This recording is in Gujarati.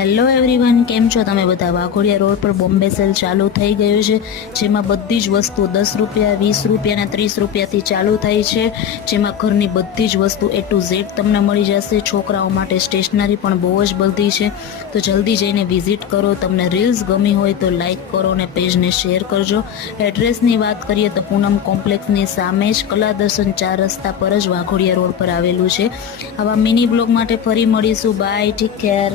હેલો એવરીવન, કેમ છો તમે બધા? વાઘોડિયા રોડ પર બોમ્બે સેલ ચાલુ થઈ ગયું છે, જેમાં બધી જ વસ્તુ 10 રૂપિયા, 20 રૂપિયા અને 30 રૂપિયાથી ચાલુ થાય છે, જેમાં ઘરની બધી જ વસ્તુ A to Z તમને મળી જશે. છોકરાઓ માટે સ્ટેશનરી પણ બહુ જ બધી છે, તો જલ્દી જઈને વિઝિટ કરો. તમને રીલ્સ ગમી હોય તો લાઇક કરો અને પેજને શેર કરજો. એડ્રેસની વાત કરીએ તો પૂનમ કોમ્પ્લેક્સની સામે જ કલા દર્શન 4 રસ્તા પર જ વાઘોડિયા રોડ પર આવેલું છે. આવા મિની બ્લોગ માટે ફરી મળીશું. By, take care.